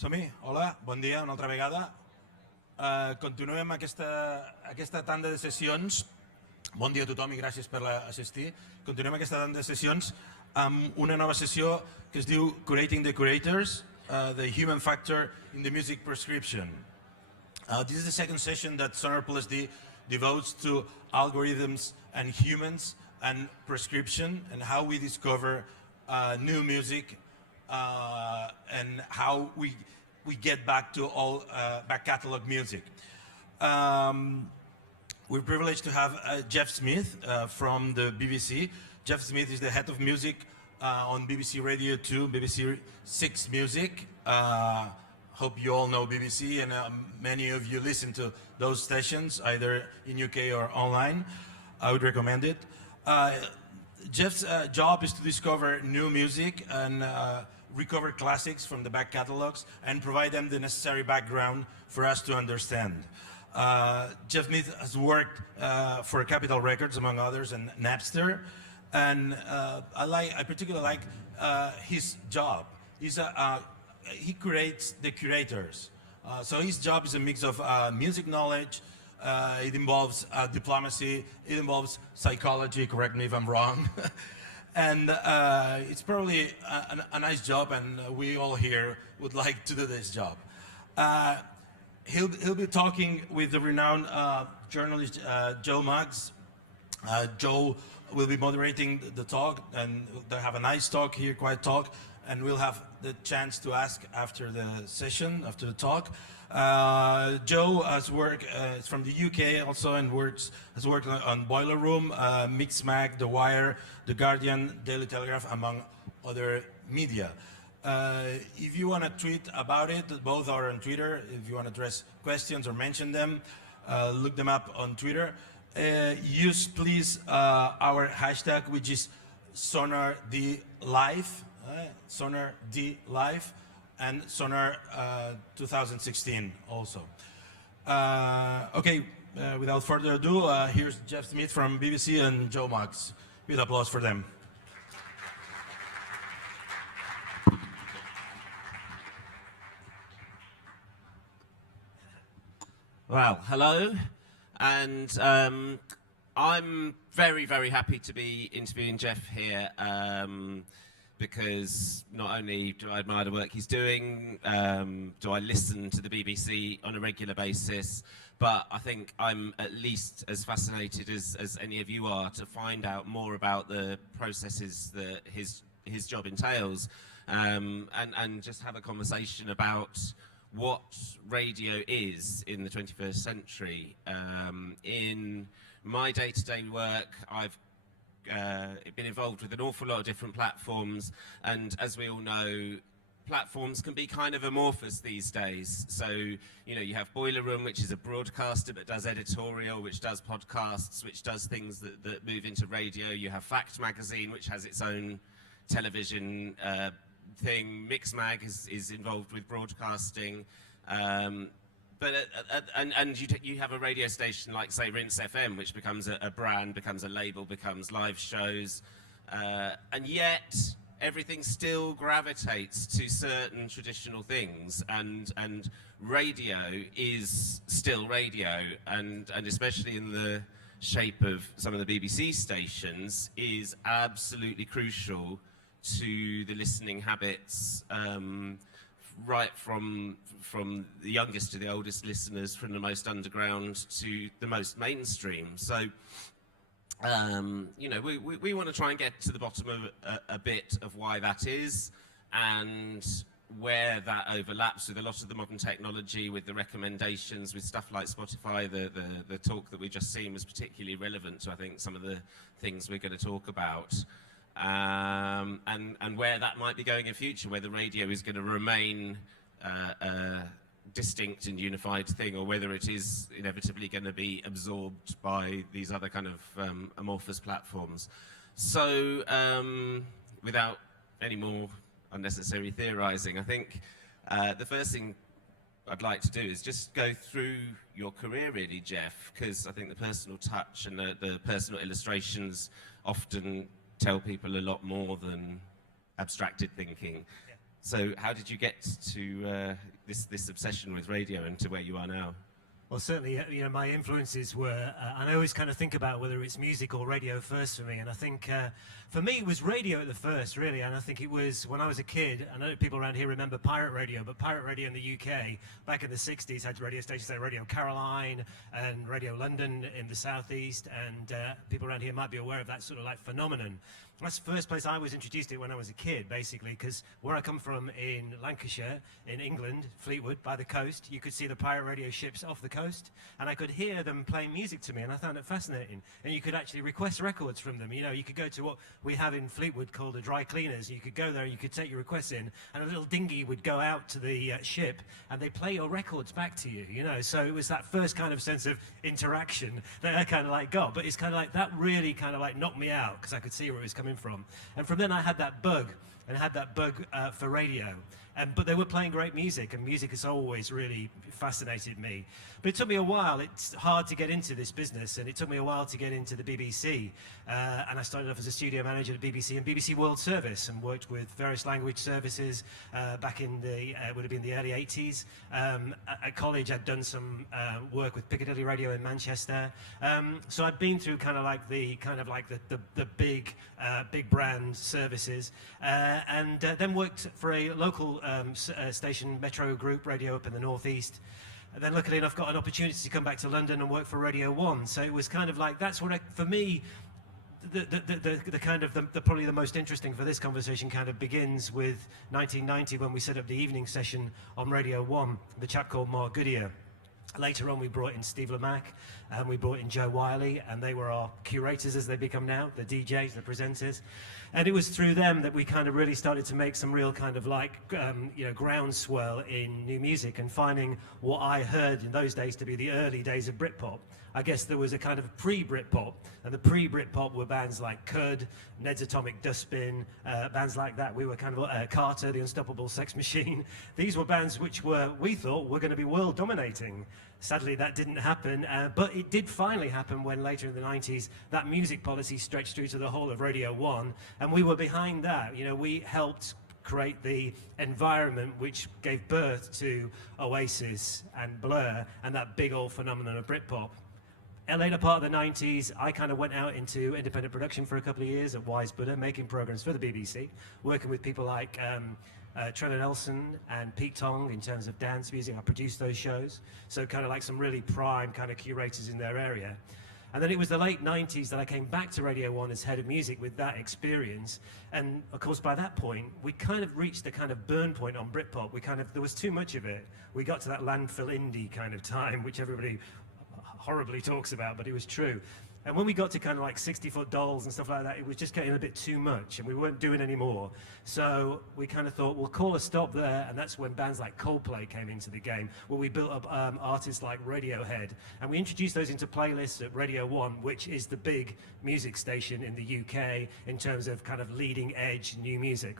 Som-hi, hola, bon dia una altra vegada. Continuem aquesta tanda de sessions. Bon dia a tothom i gràcies per assistir. Continuem aquesta tanda de sessions amb una nova sessió que es diu Curating the Curators, the Human Factor in the Music Prescription. This is the second session that Sónar+D devotes to algorithms and humans and prescription and how we discover new music and how we get back to all back catalog music. We're privileged to have Jeff Smith from the BBC. Jeff Smith is the head of music on BBC Radio 2, BBC 6 Music. Hope you all know BBC, and many of you listen to those stations, either in UK or online. I would recommend it. Jeff's job is to discover new music and recover classics from the back catalogs and provide them the necessary background for us to understand. Jeff Smith has worked for Capitol Records, among others, and Napster, and I particularly like his job. He curates the curators. So his job is a mix of music knowledge, it involves diplomacy, it involves psychology, correct me if I'm wrong, and it's probably a nice job, and we all here would like to do this job. He'll be talking with the renowned journalist Joe Muggs. Joe will be moderating the talk, and they'll have a nice talk here, quiet talk, and we'll have the chance to ask after the session, after the talk. Joe has worked, is from the UK also, and has worked on Boiler Room, Mixmag, The Wire, The Guardian, Daily Telegraph, among other media. If you want to tweet about it, both are on Twitter. If you want to address questions or mention them, look them up on Twitter. Use please our hashtag, which is Sónar+D Live, Sónar+D Live, and Sónar 2016 also. Okay, without further ado, here's Jeff Smith from BBC and Joe Muggs. Big applause for them. Well, hello, and I'm very, very happy to be interviewing Jeff here because not only do I admire the work he's doing, do I listen to the BBC on a regular basis, but I think I'm at least as fascinated as any of you are to find out more about the processes that his job entails, and just have a conversation about what radio is in the 21st century. In my day-to-day work, I've been involved with an awful lot of different platforms, and as we all know, platforms can be kind of amorphous these days. So, you know, you have Boiler Room, which is a broadcaster but does editorial, which does podcasts, which does things that move into radio. You have Fact Magazine, which has its own television thing. Mixmag is involved with broadcasting, but you have a radio station like, say, Rinse FM, which becomes a brand, becomes a label, becomes live shows, and yet everything still gravitates to certain traditional things, and radio is still radio, and especially in the shape of some of the BBC stations, is absolutely crucial to the listening habits, right from the youngest to the oldest listeners, from the most underground to the most mainstream. So, you know, we want to try and get to the bottom of a bit of why that is, and where that overlaps with a lot of the modern technology, with the recommendations, with stuff like Spotify. The talk that we just seen was particularly relevant to, I think, some of the things we're going to talk about. And where that might be going in future, where the radio is going to remain a distinct and unified thing, or whether it is inevitably going to be absorbed by these other kind of amorphous platforms. So, without any more unnecessary theorizing, I think the first thing I'd like to do is just go through your career, really, Jeff, because I think the personal touch and the personal illustrations often tell people a lot more than abstracted thinking. So how did you get to this obsession with radio and to where you are now? Well, certainly, my influences were, and I always kind of think about whether it's music or radio first for me, and I think for me it was radio at the first, really, and I think it was when I was a kid. I know people around here remember pirate radio, but pirate radio in the UK back in the 60s had radio stations like Radio Caroline and Radio London in the southeast, and people around here might be aware of that sort of like phenomenon. That's the first place I was introduced to it when I was a kid, basically, because where I come from in Lancashire, in England, Fleetwood, by the coast, you could see the pirate radio ships off the coast, and I could hear them playing music to me, and I found it fascinating. And you could actually request records from them. You could go to what we have in Fleetwood called a dry cleaners. You could go there, you could take your requests in, and a little dinghy would go out to the ship, and they play your records back to you, So it was that first kind of sense of interaction that I kind of like got, but it's kind of like that really kind of like knocked me out, because I could see where it was coming from. And from then I had that bug, for radio. But they were playing great music, and music has always really fascinated me. But it took me a while. It's hard to get into this business, and it took me a while to get into the BBC. And I started off as a studio manager at BBC and BBC World Service, and worked with various language services back in the, it would have been the early 80s. At college, I'd done some work with Piccadilly Radio in Manchester. So I'd been through kind of like the big brand services, and then worked for a local station, Metro Group Radio up in the northeast. And then luckily enough got an opportunity to come back to London and work for Radio 1. So it was kind of like, that's what for me, probably the most interesting for this conversation kind of begins with 1990 when we set up the evening session on Radio 1, the chap called Mark Goodyear. Later on, we brought in Steve Lamacq, and we brought in Joe Wiley, and they were our curators as they become now, the DJs, the presenters. And it was through them that we kind of really started to make some real kind of like, groundswell in new music, and finding what I heard in those days to be the early days of Britpop. I guess there was a kind of pre-Britpop, and the pre-Britpop were bands like Cud, Ned's Atomic Dustbin, bands like that. We were kind of Carter, the Unstoppable Sex Machine. These were bands which we thought were going to be world dominating. Sadly, that didn't happen, but it did finally happen when later in the 90s, that music policy stretched through to the whole of Radio 1, and we were behind that. We helped create the environment which gave birth to Oasis and Blur and that big old phenomenon of Britpop. Later part of the 90s, I kind of went out into independent production for a couple of years at Wise Buddha, making programs for the BBC, working with people like Trevor Nelson and Pete Tong in terms of dance music. I produced those shows, so kind of like some really prime kind of curators in their area. And then it was the late 90s that I came back to Radio 1 as head of music with that experience. And of course, by that point, we kind of reached the kind of burn point on Britpop. There was too much of it. We got to that landfill indie kind of time, which everybody horribly talks about, but it was true. And when we got to kind of like 60-foot dolls and stuff like that, it was just getting a bit too much, and we weren't doing any more. So we kind of thought, we'll call a stop there, and that's when bands like Coldplay came into the game, where we built up artists like Radiohead, and we introduced those into playlists at Radio 1, which is the big music station in the UK in terms of kind of leading edge new music.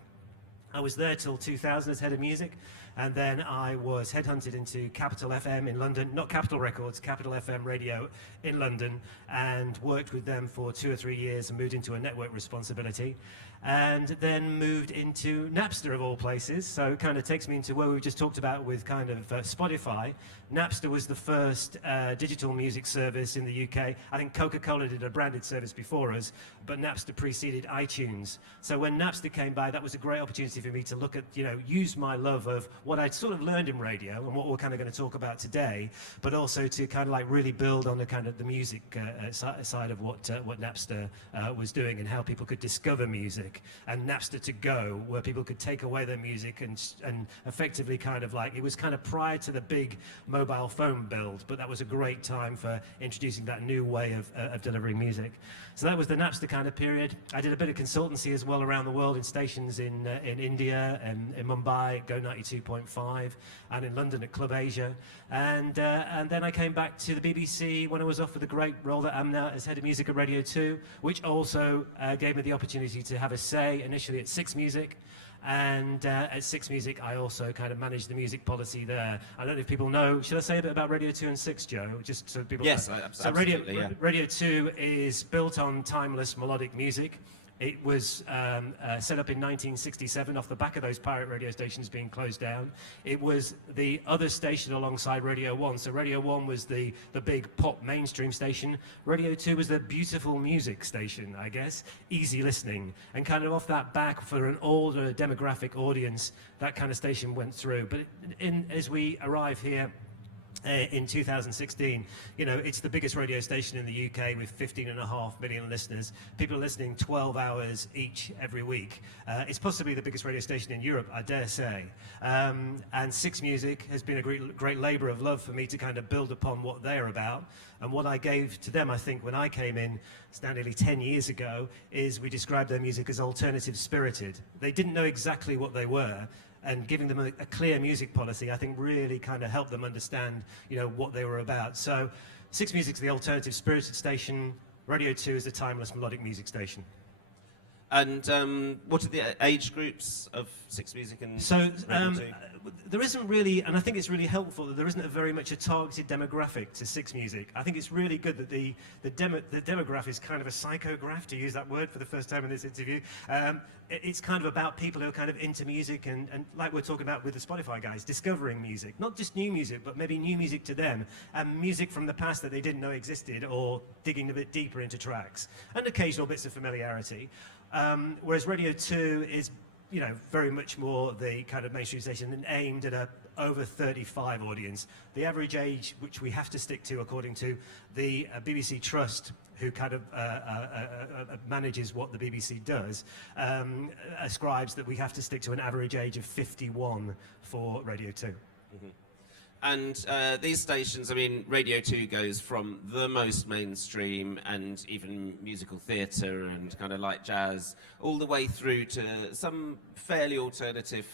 I was there till 2000 as head of music, and then I was headhunted into Capital FM in London, not Capital Records, Capital FM Radio in London, and worked with them for 2 or 3 years and moved into a network responsibility, and then moved into Napster of all places. So it kind of takes me into where we just talked about with kind of Spotify. Napster was the first digital music service in the UK. I think Coca-Cola did a branded service before us, but Napster preceded iTunes. So when Napster came by, that was a great opportunity for me to look at, use my love of what I'd sort of learned in radio and what we're kind of going to talk about today, but also to kind of like really build on the kind of the music side of what Napster was doing and how people could discover music, and Napster to Go, where people could take away their music and effectively kind of like, it was kind of prior to the big mobile phone build, but that was a great time for introducing that new way of delivering music. So that was the Napster kind of period. I did a bit of consultancy as well around the world in stations in India and in Mumbai, Go 92.5, and in London at Club Asia. And then I came back to the BBC when I was offered the great role that I'm now as head of music at Radio 2, which also gave me the opportunity to have a say initially at Six Music. And at Six Music, I also kind of managed the music policy there. I don't know if people know. Should I say a bit about Radio 2 and Six, Joe? Just so people yes, know. Absolutely. So Radio 2 is built on timeless melodic music. It was set up in 1967 off the back of those pirate radio stations being closed down. It was the other station alongside Radio 1. So Radio 1 was the big pop mainstream station. Radio 2 was the beautiful music station, I guess, easy listening. And kind of off that back, for an older demographic audience, that kind of station went through. But as we arrive here, in 2016, you know, it's the biggest radio station in the UK with 15.5 million listeners. People are listening 12 hours each every week. It's possibly the biggest radio station in Europe, I dare say. And Six Music has been a great labour of love for me to kind of build upon what they're about. And what I gave to them, I think, when I came in, it's now nearly 10 years ago, is we described their music as alternative spirited. They didn't know exactly what they were, and giving them a clear music policy, I think, really kind of helped them understand, you know, what they were about. So Six Music's the alternative spirited station. Radio 2 is the timeless melodic music station. And what are the age groups of Six Music and So Radio 2? there isn't really, and I think it's really helpful that there isn't very much a targeted demographic to Six Music. I think it's really good that the demograph is kind of a psychograph, to use that word for the first time in this interview. It's kind of about people who are kind of into music and like we're talking about with the Spotify guys, discovering music. Not just new music, but maybe new music to them, and music from the past that they didn't know existed, or digging a bit deeper into tracks, and occasional bits of familiarity. Whereas Radio 2 is, you know, very much more the kind of mainstream station and aimed at a over 35 audience. The average age, which we have to stick to according to the BBC Trust, who kind of manages what the BBC does, ascribes that we have to stick to an average age of 51 for Radio 2. Mm-hmm. And these stations, I mean, Radio 2 goes from the most mainstream and even musical theatre and kind of light jazz, all the way through to some fairly alternative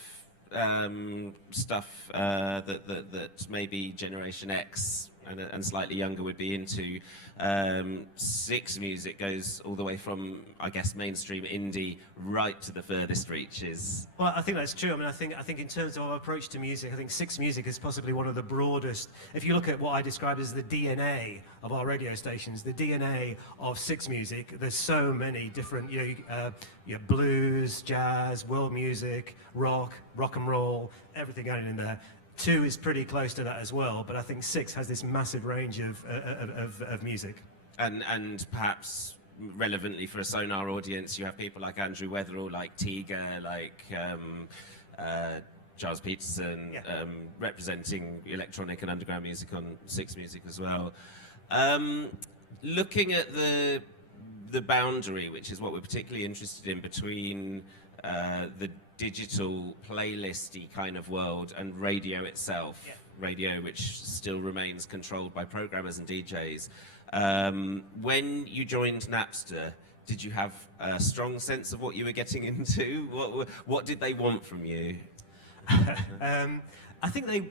stuff that maybe Generation X and slightly younger would be into. Six Music goes all the way from, I guess, mainstream indie right to the furthest reaches. Well, I think that's true. I mean, I think in terms of our approach to music, I think Six Music is possibly one of the broadest. If you look at what I describe as the DNA of our radio stations, the DNA of Six Music, there's so many different, you know, blues, jazz, world music, rock and roll, everything going in there. 2 is pretty close to that as well, but I think 6 has this massive range of music. And perhaps relevantly for a Sonar audience, you have people like Andrew Weatherall, like Tiga, like Charles Peterson, yeah. Representing electronic and underground music on Six Music as well. Looking at the boundary, which is what we're particularly interested in, between the digital playlisty kind of world and radio itself, yeah. Radio which still remains controlled by programmers and DJs. When you joined Napster, did you have a strong sense of what you were getting into? What did they want from you? I think they,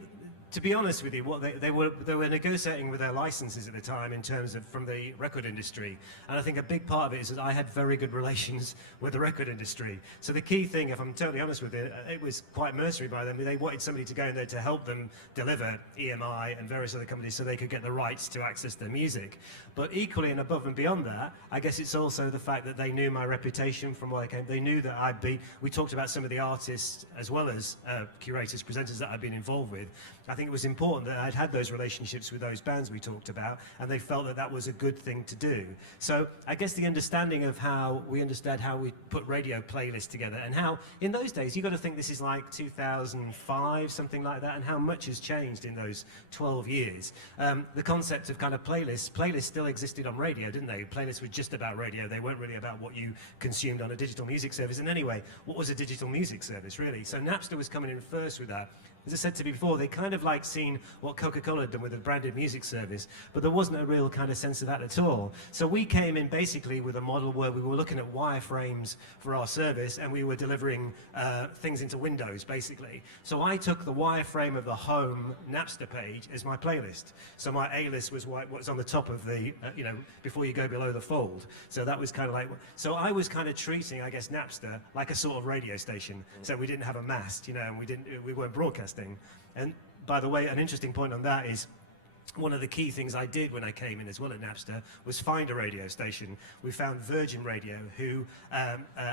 to be honest with you, what they were negotiating with their licenses at the time in terms of from the record industry, and I think a big part of it is that I had very good relations with the record industry. So the key thing, if I'm totally honest with you, it was quite mercenary by them. They wanted somebody to go in there to help them deliver EMI and various other companies so they could get the rights to access their music. But equally and above and beyond that, I guess it's also the fact that they knew my reputation from where I came. They knew that we talked about some of the artists as well as curators, presenters that I've been involved with. I think it was important that I'd had those relationships with those bands we talked about, and they felt that that was a good thing to do. So I guess the understanding of how we understood how we put radio playlists together, and how in those days, you've got to think this is like 2005, something like that, and how much has changed in those 12 years. The concept of kind of playlists still existed on radio, didn't they? Playlists were just about radio. They weren't really about what you consumed on a digital music service. And anyway, what was a digital music service, really? So Napster was coming in first with that. As I said to you before, they kind of like seen what Coca-Cola had done with a branded music service, but there wasn't a real kind of sense of that at all. So we came in basically with a model where we were looking at wireframes for our service, and we were delivering things into Windows, basically. So I took the wireframe of the home Napster page as my playlist. So my A-list was what was on the top of the, you know, before you go below the fold. So that was kind of like, so I was kind of treating, I guess, Napster like a sort of radio station. So we didn't have a mast, you know, and we weren't broadcasting. And by the way, an interesting point on that is one of the key things I did when I came in as well at Napster was find a radio station. We found Virgin Radio, who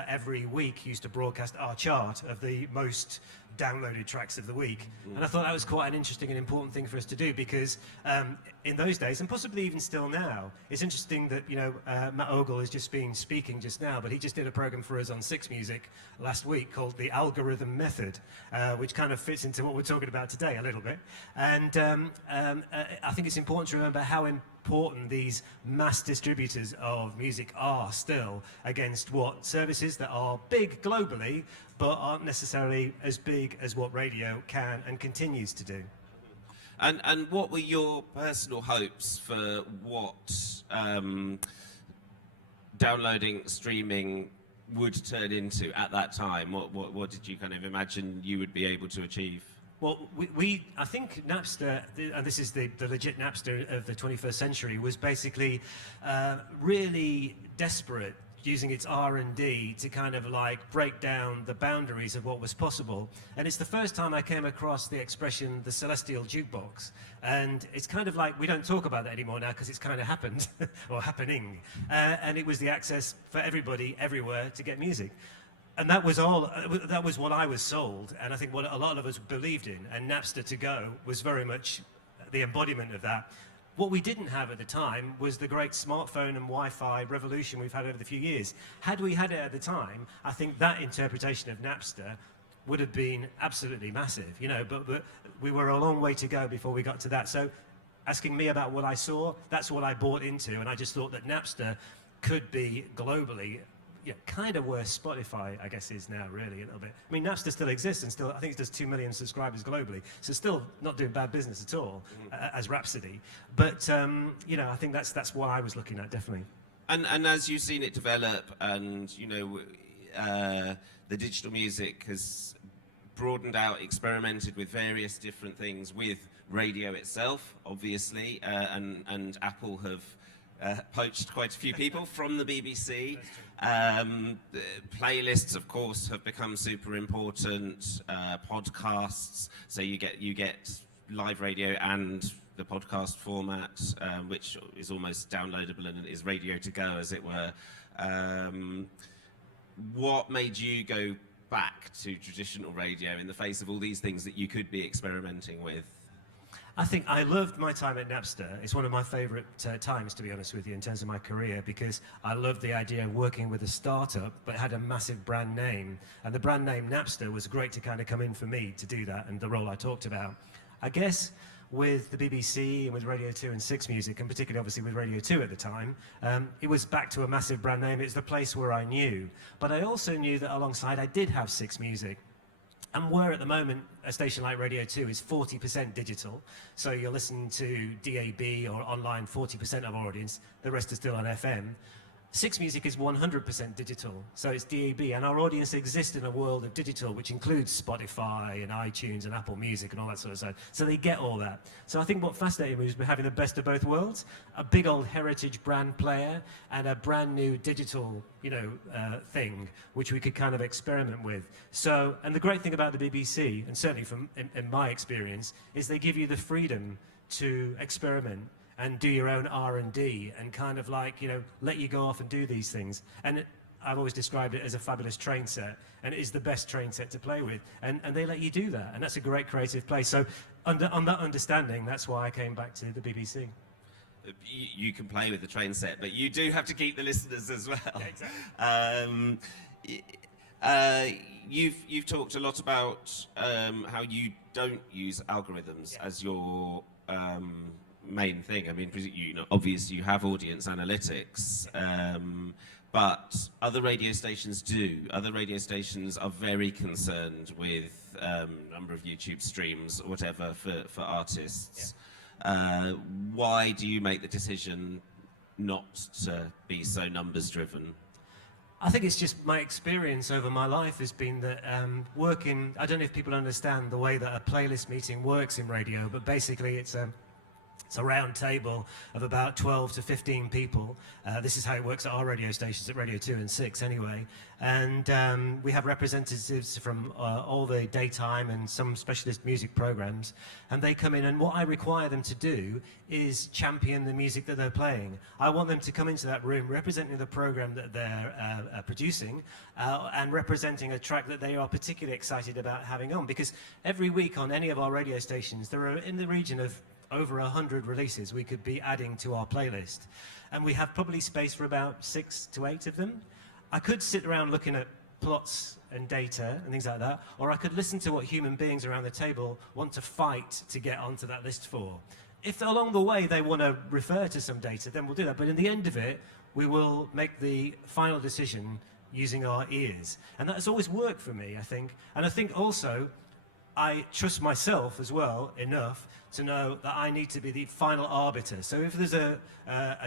every week used to broadcast our chart of the most downloaded tracks of the week. And I thought that was quite an interesting and important thing for us to do, because in those days, and possibly even still now, it's interesting that, you know, Matt Ogle has just been speaking just now, but he just did a program for us on Six Music last week called The Algorithm Method, which kind of fits into what we're talking about today a little bit. And I think it's important to remember how important these mass distributors of music are still against what services that are big globally but aren't necessarily as big as what radio can and continues to do. And what were your personal hopes for what downloading, streaming would turn into at that time? What did you kind of imagine you would be able to achieve? Well, I think Napster, and this is the legit Napster of the 21st century, was basically really desperate, using its R&D to kind of like break down the boundaries of what was possible. And it's the first time I came across the expression, the Celestial Jukebox. And it's kind of like, we don't talk about that anymore now because it's kind of happened, or happening. And it was the access for everybody, everywhere, to get music. And that was what I was sold, and I think what a lot of us believed in, and Napster to go was very much the embodiment of that. What we didn't have at the time was the great smartphone and Wi-Fi revolution we've had over the few years. Had we had it at the time, I think that interpretation of Napster would have been absolutely massive, you know, but we were a long way to go before we got to that. So asking me about what I saw, that's what I bought into, and I just thought that Napster could be globally, yeah, kind of where Spotify, I guess, is now, really, a little bit. I mean, Napster still exists, and still, I think it does 2 million subscribers globally, so still not doing bad business at all, as Rhapsody. But, you know, I think that's what I was looking at, definitely. And as you've seen it develop, and, you know, the digital music has broadened out, experimented with various different things, with radio itself, obviously, and Apple have poached quite a few people from the BBC. Playlists, of course, have become super important. Podcasts, so you get live radio and the podcast format, which is almost downloadable and is radio to go, as it were. What made you go back to traditional radio in the face of all these things that you could be experimenting with? I think I loved my time at Napster. It's one of my favorite times, to be honest with you, in terms of my career, because I loved the idea of working with a startup, but had a massive brand name. And the brand name Napster was great to kind of come in for me to do that, and the role I talked about. I guess with the BBC and with Radio 2 and Six Music, and particularly obviously with Radio 2 at the time, it was back to a massive brand name. It's the place where I knew. But I also knew that alongside I did have Six Music. And where at the moment a station like Radio 2 is 40% digital, so you're listening to DAB or online, 40% of our audience, the rest is still on FM. Six Music is 100% digital, so it's DAB, and our audience exists in a world of digital, which includes Spotify and iTunes and Apple Music and all that sort of stuff. So they get all that. So I think what fascinated me was having the best of both worlds, a big old heritage brand player and a brand new digital, you know, thing, which we could kind of experiment with. So, and the great thing about the BBC, and certainly from in my experience, is they give you the freedom to experiment and do your own R&D and kind of like, you know, let you go off and do these things. And I've always described it as a fabulous train set, and it is the best train set to play with. And they let you do that, and that's a great creative place. So on that understanding, that's why I came back to the BBC. You can play with the train set, but you do have to keep the listeners as well. Yeah, exactly. You've talked a lot about how you don't use algorithms as your main thing. I mean, you know, obviously you have audience analytics, but other radio stations do. Other radio stations are very concerned with number of YouTube streams or whatever for artists. Yeah. Why do you make the decision not to be so numbers driven? I think it's just my experience over my life has been that working, I don't know if people understand the way that a playlist meeting works in radio, but basically it's It's a round table of about 12 to 15 people. This is how it works at our radio stations, at Radio 2 and 6 anyway. And we have representatives from all the daytime and some specialist music programs. And they come in, and what I require them to do is champion the music that they're playing. I want them to come into that room representing the program that they're producing and representing a track that they are particularly excited about having on. Because every week on any of our radio stations, there are in the region of over 100 releases we could be adding to our playlist. And we have probably space for about 6 to 8 of them. I could sit around looking at plots and data and things like that, or I could listen to what human beings around the table want to fight to get onto that list for. If along the way they want to refer to some data, then we'll do that. But in the end of it, we will make the final decision using our ears. And that has always worked for me, I think. And I think also, I trust myself as well enough to know that I need to be the final arbiter. So if there's a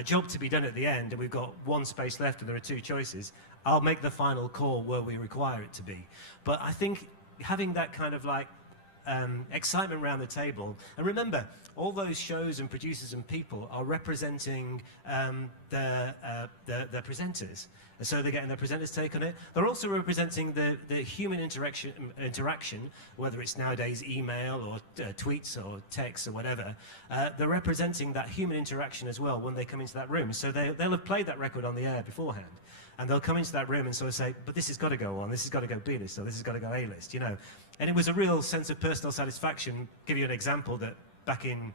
job to be done at the end and we've got one space left and there are 2 choices, I'll make the final call where we require it to be. But I think having that kind of like excitement around the table, and remember, all those shows and producers and people are representing their presenters. And so they're getting their presenters' take on it. They're also representing the human interaction, whether it's nowadays email or tweets or texts or whatever. They're representing that human interaction as well when they come into that room. So they'll have played that record on the air beforehand. And they'll come into that room and sort of say, but this has got to go on, this has got to go B-list, or this has got to go A-list, you know. And it was a real sense of personal satisfaction. Give you an example that back in,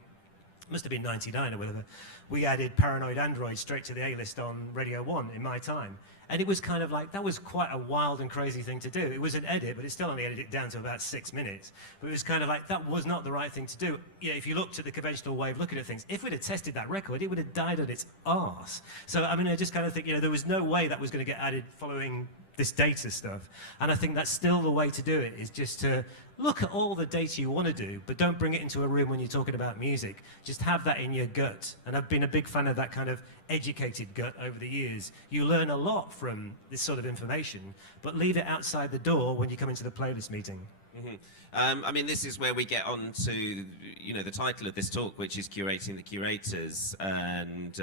must have been 99 or whatever, we added Paranoid Android straight to the A-list on Radio 1 in my time. And it was kind of like, that was quite a wild and crazy thing to do. It was an edit, but it still only edited it down to about 6 minutes. But it was kind of like, that was not the right thing to do. Yeah, if you looked at the conventional way of looking at things, if we'd have tested that record, it would have died on its arse. So, I mean, I just kind of think, you know, there was no way that was going to get added following this data stuff. And I think that's still the way to do it, is just to look at all the data you want to do, but don't bring it into a room when you're talking about music. Just have that in your gut. And I've been a big fan of that kind of educated gut over the years. You learn a lot from this sort of information, but leave it outside the door when you come into the playlist meeting. Mm-hmm. I mean, this is where we get on to, you know, the title of this talk, which is Curating the Curators. And,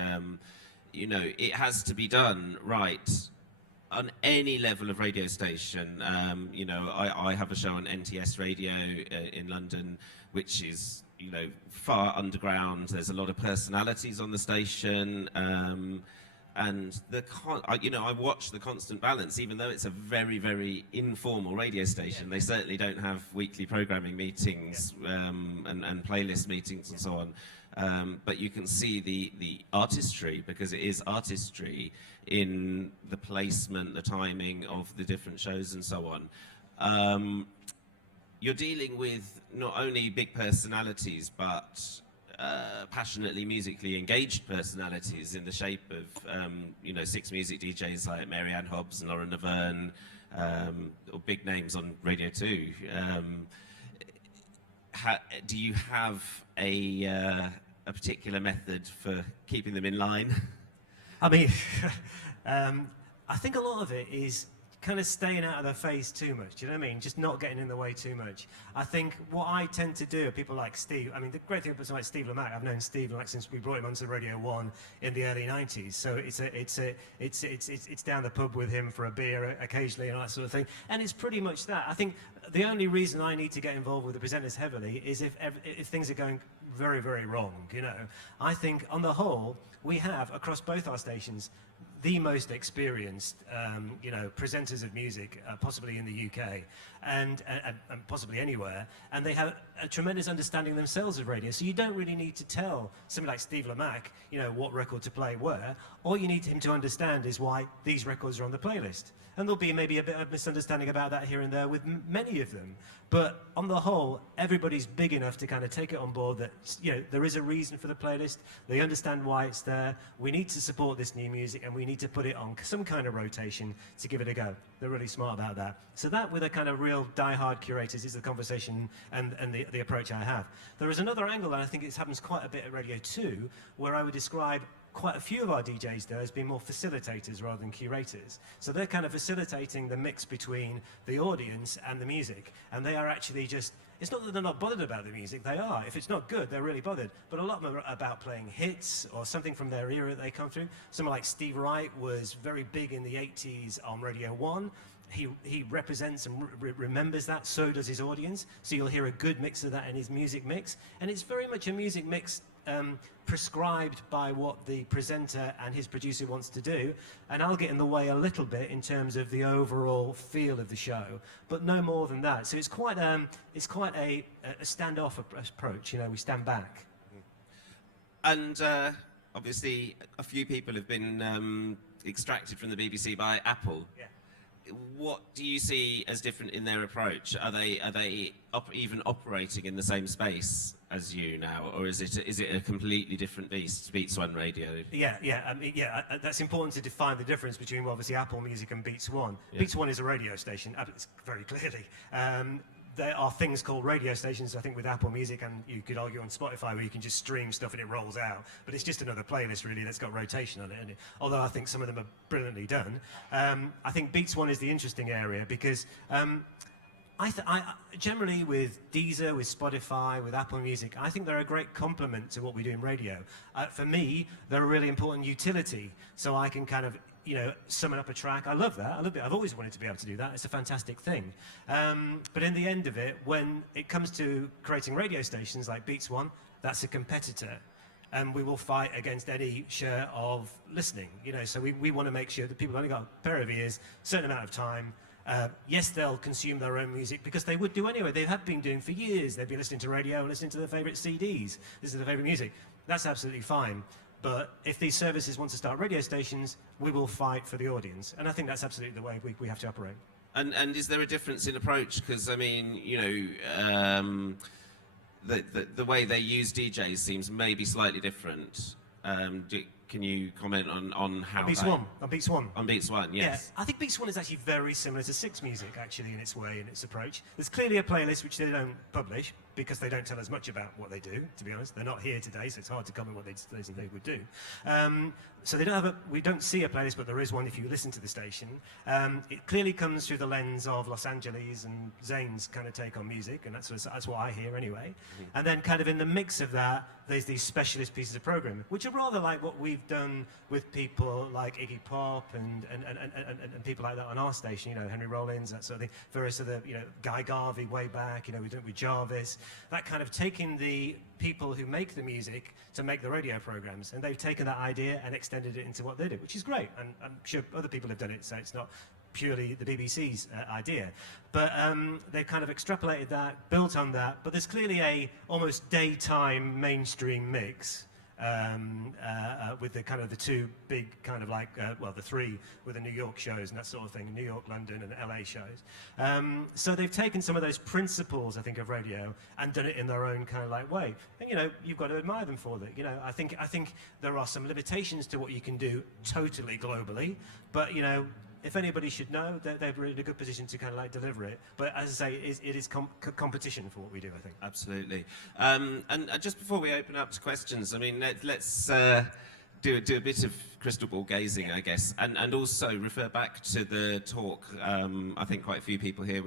you know, it has to be done right on any level of radio station. You know, I have a show on NTS radio in London, which is, you know, far underground. There's a lot of personalities on the station, and you know, I watch the constant balance, even though it's a very, very informal radio station. They certainly don't have weekly programming meetings and playlist meetings and so on. But you can see the artistry, because it is artistry in the placement, the timing of the different shows and so on. You're dealing with not only big personalities, but passionately musically engaged personalities in the shape of, you know, 6 music DJs like Mary Ann Hobbs and Lauren Laverne, or big names on Radio 2. Do you have a particular method for keeping them in line? I mean, I think a lot of it is kind of staying out of their face too much, do you know what I mean? Just not getting in the way too much. I think what I tend to do, people like Steve, I mean, the great thing about someone like Steve Lamacq, I've known Steve like since we brought him onto Radio 1 in the early 90s, so it's down the pub with him for a beer occasionally and all that sort of thing, and it's pretty much that. I think the only reason I need to get involved with the presenters heavily is if things are going very, very wrong, you know. I think on the whole, we have, across both our stations, the most experienced, you know, presenters of music, possibly in the UK, and possibly anywhere, and they have a tremendous understanding themselves of radio. So you don't really need to tell somebody like Steve Lamacq, you know, what record to play where. All you need him to understand is why these records are on the playlist. And there'll be maybe a bit of misunderstanding about that here and there with many of them. But on the whole, everybody's big enough to kind of take it on board that, you know, there is a reason for the playlist. They understand why it's there. We need to support this new music, and we need to put it on some kind of rotation to give it a go. They're really smart about that. So that, with a kind of real die-hard curators, is the conversation and the approach I have. There is another angle, and I think it happens quite a bit at Radio 2, where I would describe quite a few of our DJs though has been more facilitators rather than curators. So they're kind of facilitating the mix between the audience and the music, and they are actually just, it's not that they're not bothered about the music, they are. If it's not good, they're really bothered. But a lot of them are about playing hits or something from their era that they come through. Someone like Steve Wright was very big in the 80s on Radio 1. He represents and remembers that, so does his audience. So you'll hear a good mix of that in his music mix. And it's very much a music mix prescribed by what the presenter and his producer wants to do. And I'll get in the way a little bit in terms of the overall feel of the show, but no more than that. So it's quite a standoff approach, you know, we stand back. And obviously a few people have been extracted from the BBC by Apple. Yeah. What do you see as different in their approach? Are they even operating in the same space as you now, or is it a completely different beast, Beats One Radio? Yeah. That's important to define the difference between obviously Apple Music and Beats One. Yeah. Beats One is a radio station, very clearly. There are things called radio stations, I think, with Apple Music, and you could argue on Spotify where you can just stream stuff and it rolls out. But it's just another playlist, really, that's got rotation on it. And although I think some of them are brilliantly done, I think Beats One is the interesting area because I generally with Deezer, with Spotify, with Apple Music, I think they're a great complement to what we do in radio. For me, they're a really important utility, so I can kind of, you know, summon up a track. I love that. I've always wanted to be able to do that. It's a fantastic thing. But in the end of it, when it comes to creating radio stations like Beats One, that's a competitor. And we will fight against any share of listening. You know, so we want to make sure that people have only got a pair of ears, certain amount of time. Yes, they'll consume their own music because they would do anyway. They have been doing for years. They've been listening to radio and listening to their favourite CDs. This is their favourite music. That's absolutely fine. But if these services want to start radio stations, we will fight for the audience. And I think that's absolutely the way we have to operate. And is there a difference in approach? Because, I mean, you know, the way they use DJs seems maybe slightly different. Can you comment on how Beats One. On Beats One. On Beats One, yes. Yeah, I think Beats One is actually very similar to Six Music, actually, in its way, in its approach. There's clearly a playlist which they don't publish because they don't tell us much about what they do, to be honest. They're not here today, so it's hard to comment what they would do. So they don't we don't see a playlist, but there is one if you listen to the station. It clearly comes through the lens of Los Angeles and Zane's kind of take on music, and that's what I hear anyway. Mm-hmm. And then kind of in the mix of that, there's these specialist pieces of programming, which are rather like what we've done with people like Iggy Pop and people like that on our station, you know, Henry Rollins, that sort of thing. Various other, you know, Guy Garvey way back, you know, we did it with Jarvis. That kind of taking the people who make the music to make the radio programs, and they've taken that idea and extended it into what they do, which is great. And I'm sure other people have done it, so it's not purely the BBC's idea. But they've kind of extrapolated that, built on that, but there's clearly a almost daytime mainstream mix with the kind of the two big kind of like, well, the three with the New York shows and that sort of thing, New York, London and LA shows. So they've taken some of those principles, I think, of radio and done it in their own kind of like way. And, you know, you've got to admire them for that. You know, I think there are some limitations to what you can do totally globally, but, you know, if anybody should know, they're really in a good position to kind of like deliver it. But as I say, it is competition for what we do, I think. Absolutely. And just before we open up to questions, I mean, let's do a bit of crystal ball gazing, I guess, and also refer back to the talk. I think quite a few people here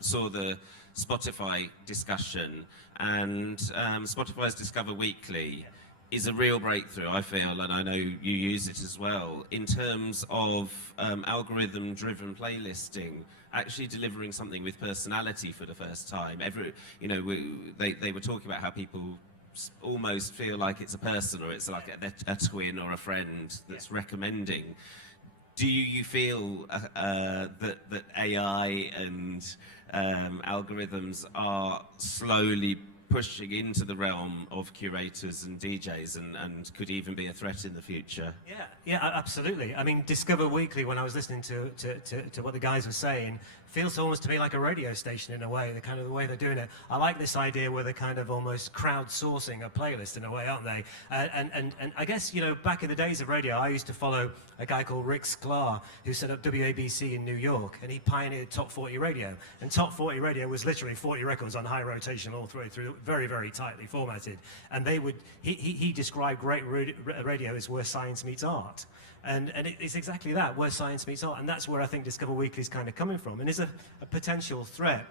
saw the Spotify discussion, and Spotify's Discover Weekly is a real breakthrough, I feel, and I know you use it as well, in terms of algorithm-driven playlisting, actually delivering something with personality for the first time. They were talking about how people almost feel like it's a person, or it's like a twin or a friend that's recommending. Do you feel that AI and algorithms are slowly pushing into the realm of curators and DJs and could even be a threat in the future? Yeah, absolutely. I mean, Discover Weekly, when I was listening to what the guys were saying, feels almost to me like a radio station in a way, the way they're doing it. I like this idea where they're kind of almost crowdsourcing a playlist in a way, aren't they? And I guess, you know, back in the days of radio, I used to follow a guy called Rick Sklar, who set up WABC in New York, and he pioneered Top 40 Radio. And Top 40 Radio was literally 40 records on high rotation all through very, very tightly formatted. And they would, he described great radio as where science meets art. And it's exactly that, where science meets art. And that's where I think Discover Weekly is kind of coming from, and is a potential threat.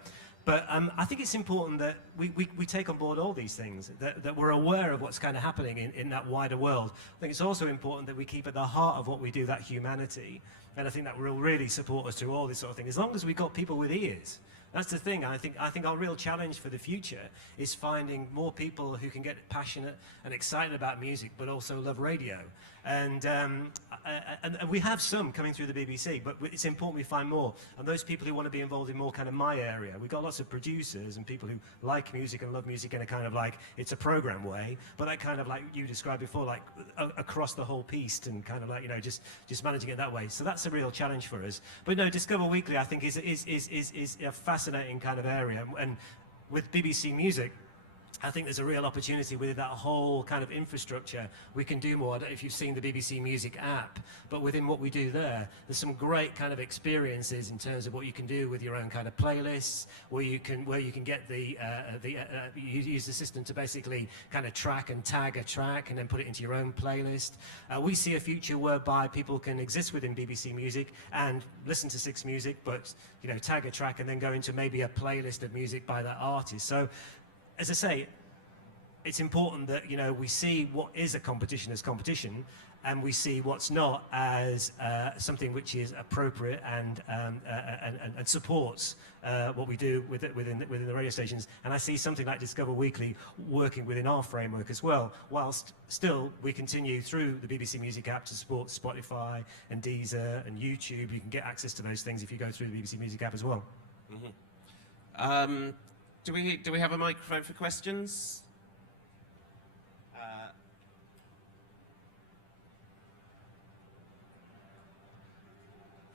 But I think it's important that we take on board all these things, that we're aware of what's kind of happening in that wider world. I think it's also important that we keep at the heart of what we do that humanity. And I think that will really support us through all this sort of thing, as long as we've got people with ears. That's the thing. I think our real challenge for the future is finding more people who can get passionate and excited about music, but also love radio. And we have some coming through the BBC, but it's important we find more. And those people who want to be involved in more kind of my area. We've got lots of producers and people who like music and love music in a kind of like, it's a program way, but that kind of like you described before, like across the whole piece and kind of like, you know, just managing it that way. So that's a real challenge for us. But no, Discover Weekly, I think, is a fascinating kind of area. And with BBC Music, I think there's a real opportunity with that whole kind of infrastructure. We can do more. I don't know if you've seen the BBC Music app, but within what we do there, there's some great kind of experiences in terms of what you can do with your own kind of playlists, where you can get you use the system to basically kind of track and tag a track and then put it into your own playlist. We see a future whereby people can exist within BBC Music and listen to Six Music, but you know, tag a track and then go into maybe a playlist of music by that artist. So, as I say, it's important that, you know, we see what is a competition as competition, and we see what's not as something which is appropriate and supports what we do within the radio stations. And I see something like Discover Weekly working within our framework as well, whilst still we continue through the BBC Music app to support Spotify and Deezer and YouTube. You can get access to those things if you go through the BBC Music app as well. Mm-hmm. Do we have a microphone for questions?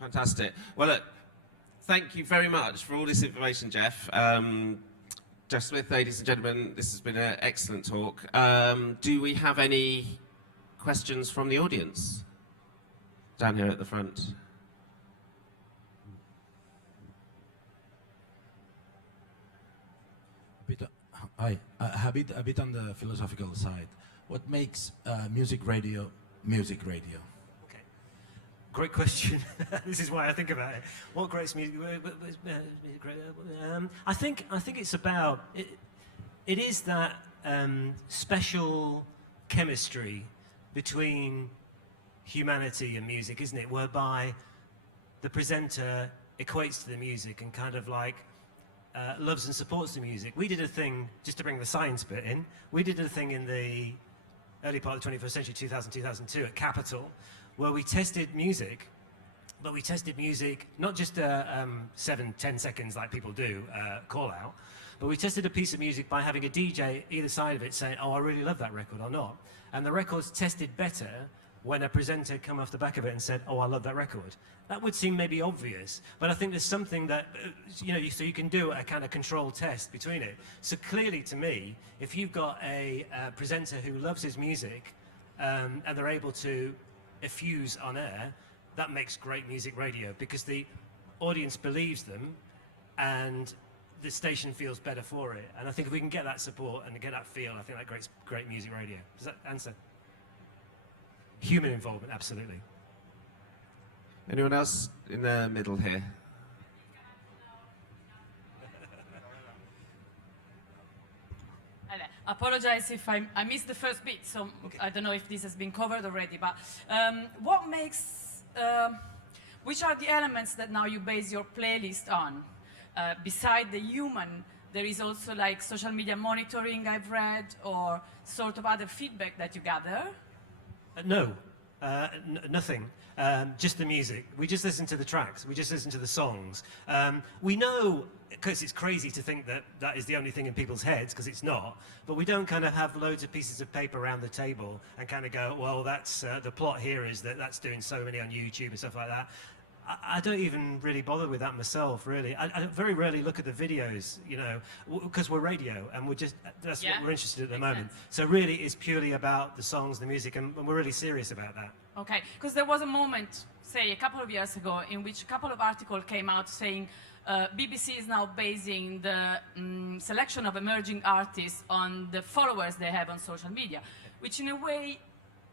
Fantastic. Well, look, thank you very much for all this information, Jeff. Jeff Smith, ladies and gentlemen, this has been an excellent talk. Do we have any questions from the audience? Down here at the front. Hi, a bit on the philosophical side. What makes music radio music radio? Okay, great question. This is why I think about it. What creates music? I think it's about it. It is that special chemistry between humanity and music, isn't it? Whereby the presenter equates to the music and kind of like loves and supports the music. We did a thing, just to bring the science bit in, we did a thing in the early part of the 21st century, 2000, 2002, at Capitol, where we tested music, but we tested music, not just 7-10 seconds like people do, call out, but we tested a piece of music by having a DJ either side of it saying, oh, I really love that record or not. And the records tested better when a presenter come off the back of it and said, oh, I love that record. That would seem maybe obvious, but I think there's something that, you know, so you can do a kind of controlled test between it. So clearly to me, if you've got a presenter who loves his music and they're able to effuse on air, that makes great music radio because the audience believes them and the station feels better for it. And I think if we can get that support and get that feel, I think that creates great music radio. Does that answer? Human involvement, absolutely. Anyone else in the middle here? I apologize if I missed the first bit, so okay. I don't know if this has been covered already, but what makes, which are the elements that now you base your playlist on? Beside the human, there is also like social media monitoring I've read, or sort of other feedback that you gather? No, nothing. Just the music. We just listen to the tracks. We just listen to the songs. We know, because it's crazy to think that that is the only thing in people's heads, because it's not, but we don't kind of have loads of pieces of paper around the table and kind of go, well, that's the plot here is that that's doing so many on YouTube and stuff like that. I don't even really bother with that myself, really. I very rarely look at the videos, you know, because we're radio and we're just, that's what we're interested in at the moment. So really it's purely about the songs, the music, and we're really serious about that. Okay, because there was a moment, say a couple of years ago, in which a couple of articles came out saying BBC is now basing the selection of emerging artists on the followers they have on social media, which in a way,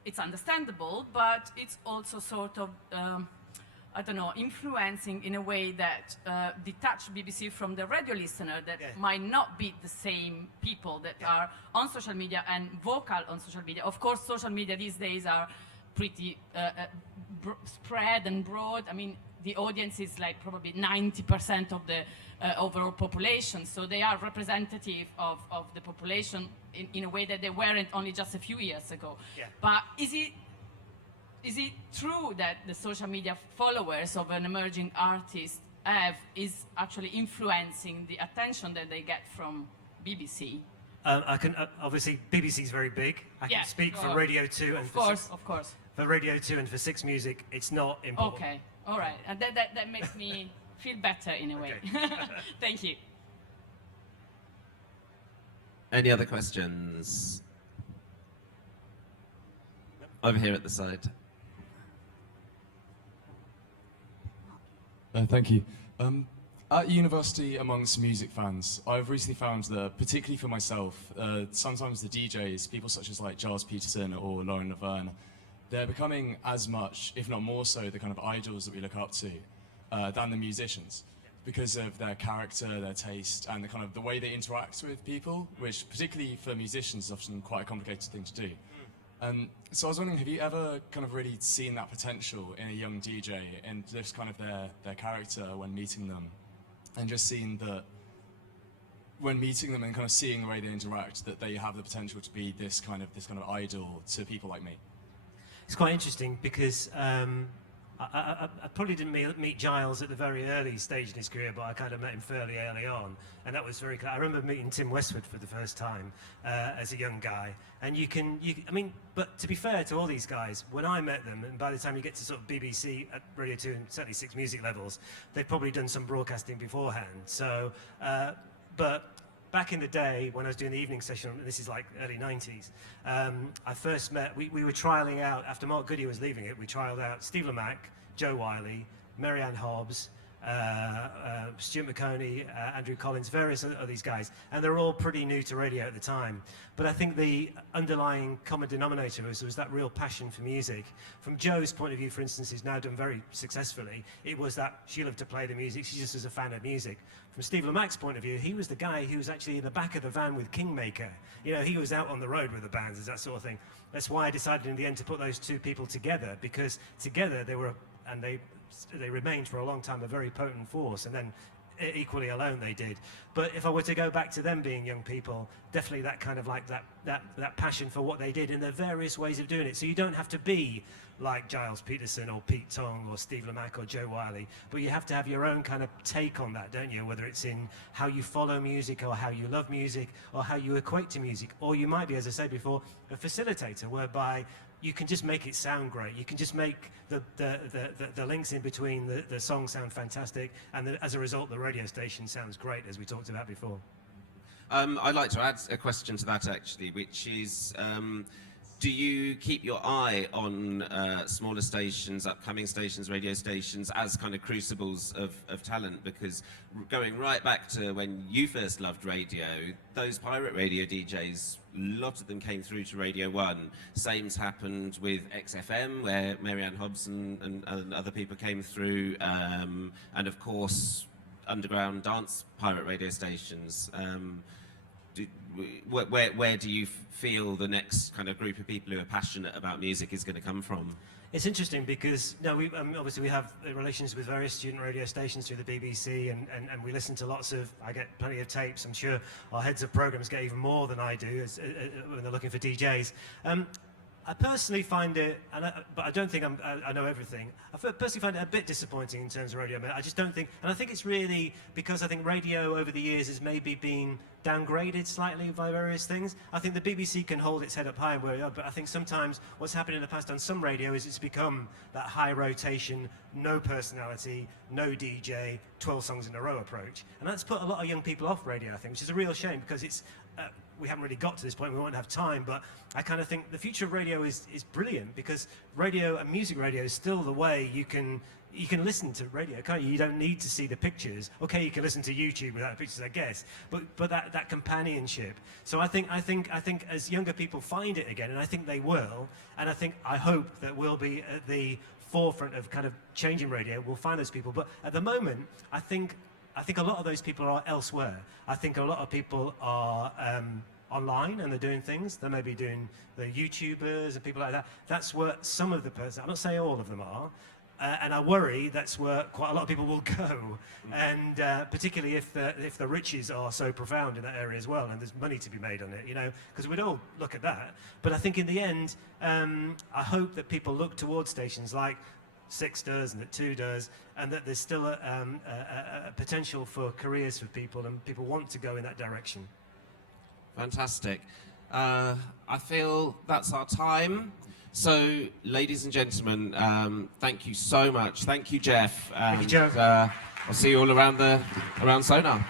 it's understandable, but it's also sort of, I don't know, influencing in a way that detach BBC from the radio listener that might not be the same people that are on social media and vocal on social media. Of course, social media these days are pretty spread and broad. I mean, the audience is like probably 90% of the overall population, so they are representative of the population in a way that they weren't only just a few years ago. Yeah. But is it true that the social media followers of an emerging artist is actually influencing the attention that they get from BBC? I can obviously BBC is very big. I can speak for Radio 2 and of course. For Radio 2 and for Six Music, it's not important. Okay, all right, and that makes me feel better in a way. Thank you. Any other questions? Over here at the side. Thank you. At university, amongst music fans, I've recently found that, particularly for myself, sometimes the DJs, people such as like Giles Peterson or Lauren Laverne, they're becoming as much, if not more so, the kind of idols that we look up to than the musicians, because of their character, their taste, and the kind of the way they interact with people, which particularly for musicians is often quite a complicated thing to do. So I was wondering, have you ever kind of really seen that potential in a young DJ and just kind of their character when meeting them, and just seeing that when meeting them and kind of seeing the way they interact, that they have the potential to be this kind of idol to people like me? It's quite interesting because I probably didn't meet Giles at the very early stage in his career, but I kind of met him fairly early on, and that was very clear. I remember meeting Tim Westwood for the first time as a young guy, and I mean, but to be fair to all these guys, when I met them, and by the time you get to sort of BBC at Radio 2 and certainly Six Music levels, they'd probably done some broadcasting beforehand. So, but back in the day when I was doing the evening session, this is like early 90s, I first met, we were trialling out, after Mark Goodyear was leaving it, we trialed out Steve Lamacq, Joe Wiley, Marianne Hobbs, Stuart McConey, Andrew Collins, various of these guys, and they're all pretty new to radio at the time. But I think the underlying common denominator was that real passion for music. From Joe's point of view, for instance, who's now done very successfully, it was that she loved to play the music, she just was a fan of music. From Steve Lamacq's point of view, he was the guy who was actually in the back of the van with Kingmaker. You know, he was out on the road with the bands, that sort of thing. That's why I decided in the end to put those two people together, because together they were, and they remained for a long time a very potent force, and then equally alone they did. But if I were to go back to them being young people, definitely that kind of like that passion for what they did in their various ways of doing it. So you don't have to be like Giles Peterson or Pete Tong or Steve Lamacq or Joe Wiley, but you have to have your own kind of take on that, don't you? Whether it's in how you follow music or how you love music or how you equate to music, or you might be, as I said before, a facilitator whereby you can just make it sound great. You can just make the links in between the songs sound fantastic, and as a result, the radio station sounds great, as we talked about before. I'd like to add a question to that, actually, which is, do you keep your eye on smaller stations, upcoming stations, radio stations, as kind of crucibles of talent? Because going right back to when you first loved radio, those pirate radio DJs, a lot of them came through to Radio 1. Same's happened with XFM, where Marianne Hobbs and other people came through, and of course, underground dance pirate radio stations. Where do you feel the next kind of group of people who are passionate about music is going to come from? It's interesting because obviously we have relations with various student radio stations through the BBC, and we listen to lots of, I get plenty of tapes. I'm sure our heads of programs get even more than I do when they're looking for DJs. I personally find it, but I don't think I know everything. I personally find it a bit disappointing in terms of radio. I just don't think, and I think it's really because I think radio over the years has maybe been downgraded slightly by various things. I think the BBC can hold its head up high, but I think sometimes what's happened in the past on some radio is it's become that high rotation, no personality, no DJ, 12 songs in a row approach. And that's put a lot of young people off radio, I think, which is a real shame because it's we haven't really got to this point, we won't have time, but I kind of think the future of radio is brilliant, because radio and music radio is still the way you can listen to radio, can't you? You don't need to see the pictures. Okay, you can listen to YouTube without the pictures, I guess, but that companionship. So I think as younger people find it again, and I think they will, and I hope that we'll be at the forefront of kind of changing radio. We'll find those people, but at the moment, I think a lot of those people are elsewhere. I think a lot of people are online, and they're doing things. They may be doing the YouTubers and people like that. That's where some of the person, I'm not saying all of them are, and I worry that's where quite a lot of people will go, and particularly if the riches are so profound in that area as well, and there's money to be made on it, you know, because we'd all look at that. But I think in the end, I hope that people look towards stations like 6 does and that 2 does, and that there's still a potential for careers for people, and people want to go in that direction. Fantastic. I feel that's our time. So, ladies and gentlemen, thank you so much. Thank you, Jeff. Thank you, Joe. I'll see you all around Sonar.